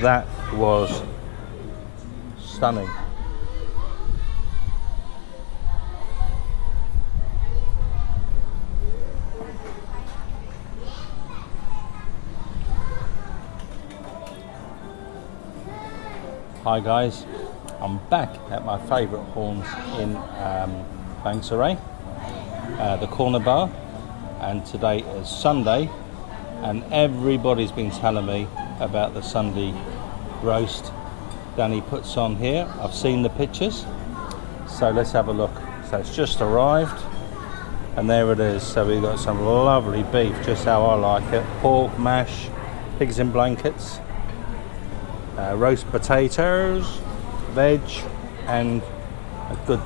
That was stunning. Hi guys, I'm back at my favourite horns in Bang Saray, the Corner Bar, and today is Sunday, and everybody's been telling me about the Sunday roast Danny puts on here. I've seen the pictures, so let's have a look. So it's just arrived, and there it is. So we've got some lovely beef, just how I like it. Pork, mash, pigs in blankets, roast potatoes, veg, and a good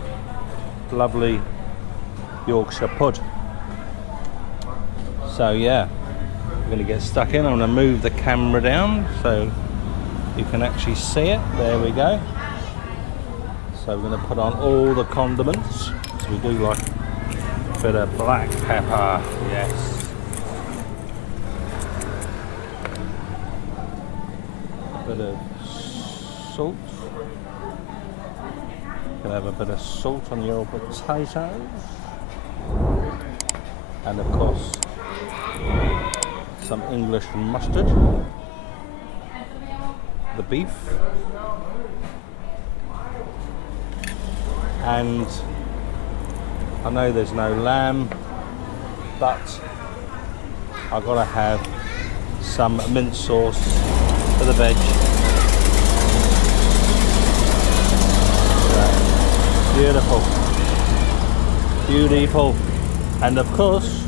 lovely Yorkshire pud. So yeah, we're going to get stuck in. I'm going to move the camera down so you can actually see it. There we go. So we're going to put on all the condiments. So we do like a bit of black pepper, yes. A bit of salt. You can have a bit of salt on your potatoes. And of course, some English mustard. The beef. And I know there's no lamb, but I've got to have some mint sauce for the veg. Beautiful. Beautiful. And of course,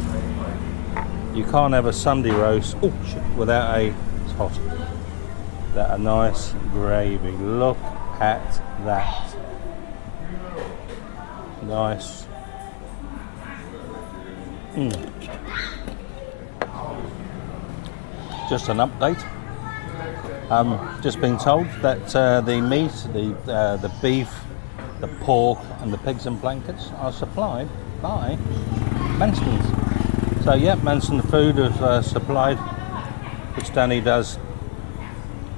you can't have a Sunday roast without a nice gravy. Look at that. Nice. Just an update. Just been told that the meat, the beef, the pork and the pigs and blankets are supplied by Manston's. So yeah, Manston Food has supplied, which Danny does,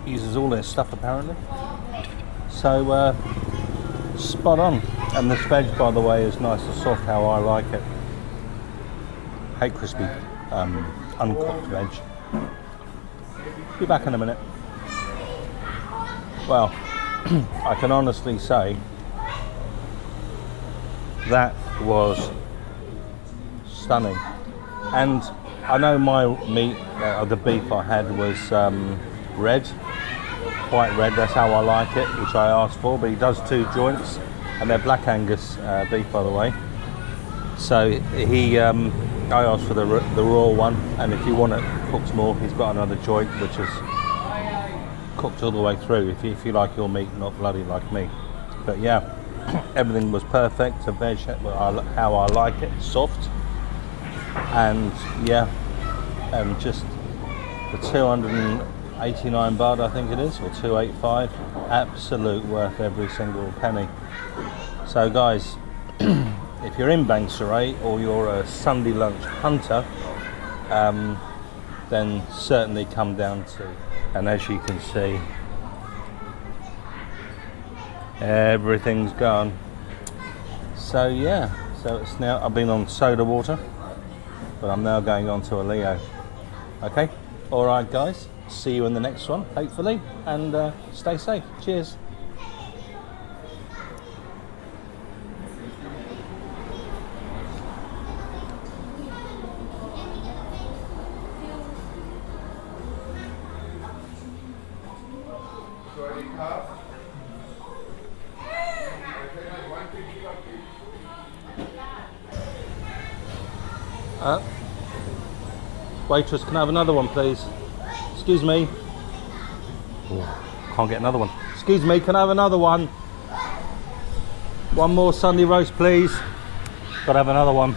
uses all their stuff apparently. So spot on. And this veg, by the way, is nice and soft how I like it. Hate crispy uncooked veg. Be back in a minute. Well, I can honestly say that was stunning. And I know my meat, the beef I had was red, quite red, that's how I like it, which I asked for, but he does 2 joints, and they're Black Angus beef, by the way. So he, I asked for the raw one, and if you want it cooked more, he's got another joint which is cooked all the way through, if you like your meat not bloody like me. But yeah, everything was perfect. The veg, how I like it, soft, and yeah, and just the 289 baht, I think it is, or 285, absolute worth every single penny. So guys, if you're in Bang Saray or you're a Sunday lunch hunter, then certainly come down to, and as you can see, everything's gone. So yeah, so it's now, I've been on soda water, but I'm now going on to a Leo. Okay, all right guys, see you in the next one, hopefully, and stay safe. Cheers. Waitress, can I have another one, please? Excuse me. Oh, can't get another one. Excuse me, can I have another one? One more Sunday roast, please. Gotta have another one.